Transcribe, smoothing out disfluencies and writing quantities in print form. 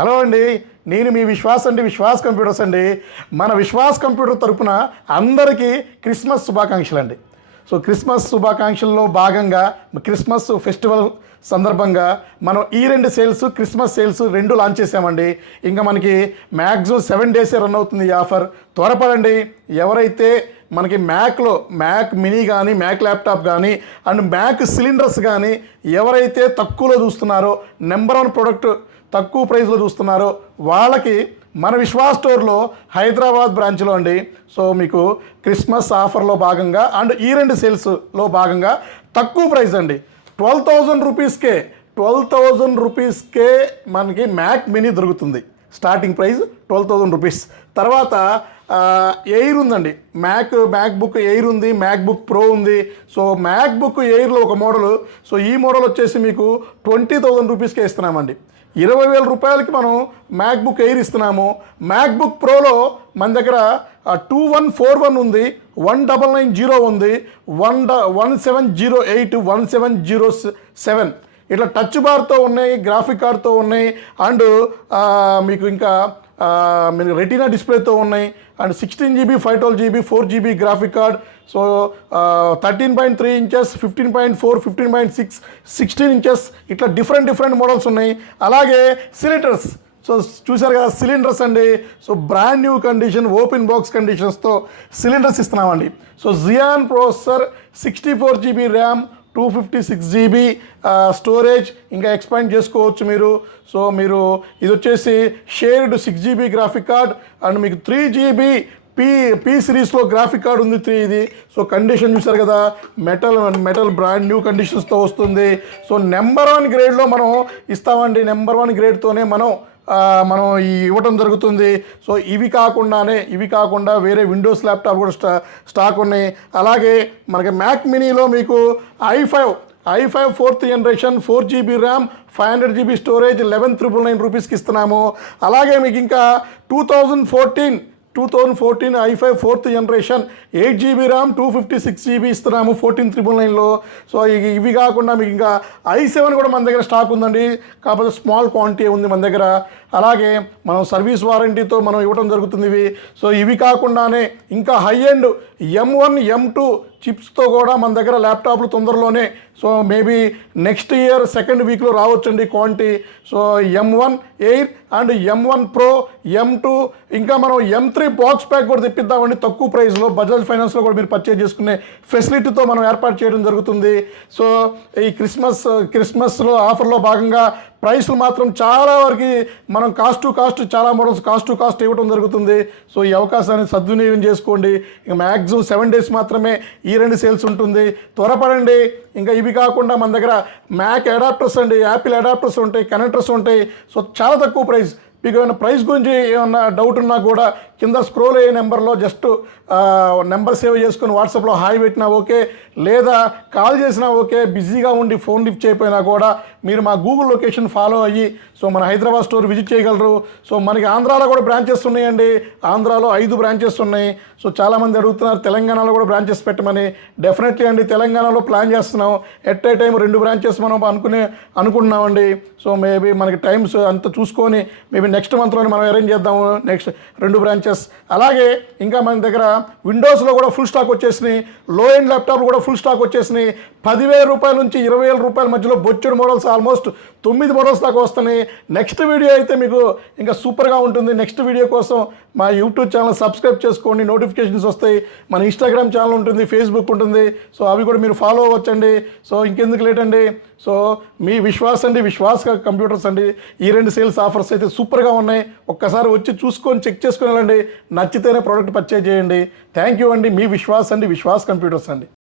Hello అండి, నేను మీ విశ్వాస్ అండి, విశ్వాస్ కంప్యూటర్స్ అండి. మన విశ్వాస్ కంప్యూటర్ తరపున అందరికీ క్రిస్మస్ శుభాకాంక్షలు అండి. సో క్రిస్మస్ శుభాకాంక్షల్లో భాగంగా క్రిస్మస్ ఫెస్టివల్ సందర్భంగా మనం ఈ క్రిస్మస్ సేల్స్ రెండు లాంచ్ చేసామండి. ఇంకా మనకి మ్యాక్సిమం 7 డేసే రన్ అవుతుంది ఈ ఆఫర్. త్వరపడండి. ఎవరైతే మనకి మ్యాక్ మినీ కానీ, మ్యాక్ ల్యాప్టాప్ కానీ అండ్ మ్యాక్ సిలిండర్స్ కానీ ఎవరైతే తక్కువలో చూస్తున్నారో, నెంబర్ 1 ప్రోడక్ట్ తక్కువ ప్రైస్లో చూస్తున్నారో వాళ్ళకి మన విశ్వాస్ స్టోర్లో హైదరాబాద్ బ్రాంచ్లో అండి. సో మీకు క్రిస్మస్ ఆఫర్లో భాగంగా అండ్ ఈ సేల్స్లో భాగంగా తక్కువ ప్రైస్ అండి, 12,000 రూపీస్కే 12,000 రూపీస్కే మనకి మ్యాక్ మినీ దొరుకుతుంది. Starting price 12,000 rupees. తర్వాత ఎయిర్ ఉందండి, మ్యాక్బుక్ ఎయిర్ ఉంది, మ్యాక్బుక్ ప్రో ఉంది. సో మ్యాక్బుక్ ఎయిర్లో ఒక మోడల్. సో ఈ మోడల్ వచ్చేసి మీకు 20,000 రూపీస్కే ఇస్తున్నామండి. 20,000 రూపాయలకి మనం మ్యాక్బుక్ ఎయిర్ ఇస్తున్నాము. మ్యాక్బుక్ ప్రోలో మన దగ్గర 2141 ఉంది, 1990 ఉంది, 1708, 1707 ఇట్లా టచ్ బార్తో ఉన్నాయి, గ్రాఫిక్ కార్డ్తో ఉన్నాయి అండ్ మీకు ఇంకా మీరు రెటీనా డిస్ప్లేతో ఉన్నాయి and 16 GB 512 GB 4 GB graphic card. So 13.3 inches, 15.4, 15.6, 16 inches ఇట్లా డిఫరెంట్ మోడల్స్ ఉన్నాయి. అలాగే సిలిండర్స్, సో చూశారు కదా సిలిండర్స్ అండి. So brand new condition, open box కండిషన్స్తో సిలిండర్స్ ఇస్తున్నామండి. So Xeon processor, 64 GB RAM, 256 GB storage ఇంకా ఎక్స్పాండ్ చేసుకోవచ్చు మీరు. సో మీరు ఇది వచ్చేసి shared 6 GB graphic card and మీకు 3 GB పీ సిరీస్లో గ్రాఫిక్ కార్డ్ ఉంది 3 ఇది. సో కండిషన్ చూసారు కదా, మెటల్ బ్రాండ్ న్యూ కండిషన్స్తో వస్తుంది. సో నెంబర్ 1 గ్రేడ్లో మనం ఇస్తామండి. నెంబర్ 1 గ్రేడ్తోనే మనం ఇవ్వటం జరుగుతుంది. సో ఇవి కాకుండా వేరే విండోస్ ల్యాప్టాప్ కూడా స్టాక్ ఉన్నాయి. అలాగే మనకి మ్యాక్ మినీలో మీకు i5 4th generation, 4 GB RAM, 500 GB storage, 11,999 రూపీస్కి ఇస్తున్నాము. అలాగే మీకు ఇంకా 2014 i5 4th generation, 8 GB RAM, 256 GB ఇస్తున్నాము 14,999లో. సో ఇవి కాకుండా మీకు ఇంకా i7 కూడా మన దగ్గర స్టాక్ ఉందండి, కాకపోతే స్మాల్ క్వాంటిటీ ఉంది మన దగ్గర. అలాగే మనం సర్వీస్ వారంటీతో మనం ఇవ్వడం జరుగుతుంది ఇవి. సో ఇవి కాకుండానే ఇంకా హై ఎండ్ M1 M2 చిప్స్తో కూడా మన దగ్గర ల్యాప్టాప్లు తొందరలోనే, so maybe next year 2nd వీక్లో రావచ్చండి quantity. So M1 air and M1 pro, M2 ఇంకా మనం M3 బాక్స్ ప్యాక్ కూడా తెప్పిద్దామండి తక్కువ ప్రైస్లో. బజాజ్ ఫైనాన్స్లో కూడా మీరు పర్చేజ్ చేసుకునే ఫెసిలిటీతో మనం ఏర్పాటు చేయడం జరుగుతుంది. సో ఈ క్రిస్మస్లో ఆఫర్లో భాగంగా ప్రైస్లు మాత్రం చాలా వరకు మనం కాస్ట్ చాలా మోడల్స్ కాస్ట్ ఇవ్వడం జరుగుతుంది. సో ఈ అవకాశాన్ని సద్వినియోగం చేసుకోండి. ఇక మ్యాక్సిమం 7 డేస్ మాత్రమే ఈ సేల్స్ ఉంటుంది. త్వరపడండి. ఇంకా ఇవి కాకుండా మన దగ్గర మ్యాక్ అడాప్టర్స్ అండి, యాపిల్ అడాప్టర్స్ ఉంటాయి, కనెక్టర్స్ ఉంటాయి. సో చాలా తక్కువ ప్రైస్. మీకు ఏమైనా ప్రైస్ గురించి ఏమన్నా డౌట్ ఉన్నా కూడా కింద స్క్రోల్ అయ్యే నెంబర్లో జస్ట్ నెంబర్ సేవ్ చేసుకుని వాట్సాప్లో హాయ్ పెట్టినా ఓకే, లేదా కాల్ చేసినా ఓకే. బిజీగా ఉండి ఫోన్ లిఫ్ట్ చేయకపోయినా కూడా మీరు మా గూగుల్ లొకేషన్ ఫాలో అయ్యి సో మన హైదరాబాద్ స్టోర్ విజిట్ చేయగలరు. సో మనకి ఆంధ్రాలో కూడా బ్రాంచెస్ ఉన్నాయండి. ఆంధ్రాలో 5 బ్రాంచెస్ ఉన్నాయి. సో చాలామంది అడుగుతున్నారు తెలంగాణలో కూడా బ్రాంచెస్ పెట్టమని. డెఫినెట్లీ అండి, తెలంగాణలో ప్లాన్ చేస్తున్నాం. ఎట్ ఏ టైం 2 బ్రాంచెస్ మనం అనుకుంటున్నామండి. సో మేబీ మనకి టైమ్స్ అంతా చూసుకొని మేబీ నెక్స్ట్ మంత్లోనే మనం అరేంజ్ చేద్దాము నెక్స్ట్ 2 బ్రాంచెస్. అలాగే ఇంకా మన దగ్గర విండోస్లో కూడా ఫుల్ స్టాక్ వచ్చేసినాయి. లో ఎండ్ ల్యాప్టాప్లు కూడా ఫుల్ స్టాక్ వచ్చేసినాయి. 10,000 రూపాయల నుంచి 20,000 రూపాయల మధ్యలో బొచ్చెడు మోడల్స్, ఆల్మోస్ట్ 9 మోడల్స్ దాకా వస్తున్నాయి. నెక్స్ట్ వీడియో అయితే మీకు ఇంకా సూపర్గా ఉంటుంది. నెక్స్ట్ వీడియో కోసం మా యూట్యూబ్ ఛానల్ సబ్స్క్రైబ్ చేసుకోండి, నోటిఫికేషన్స్ వస్తాయి. మన ఇన్స్టాగ్రామ్ ఛానల్ ఉంటుంది, ఫేస్బుక్ ఉంటుంది. సో అవి కూడా మీరు ఫాలో అవ్వచ్చండి. సో ఇంకెందుకు లేట్ అండి. సో మీ విశ్వాస్ అండి, విశ్వాస్ కంప్యూటర్స్ అండి. ఈ సేల్స్ ఆఫర్స్ అయితే సూపర్గా ఉన్నాయి. ఒక్కసారి వచ్చి చూసుకొని చెక్ చేసుకొని వెళ్ళండి. నచ్చితేనే ప్రోడక్ట్ పర్చేజ్ చేయండి. థ్యాంక్ యూ అండి. మీ విశ్వాస్ అండి, విశ్వాస్ కంప్యూటర్స్ అండి.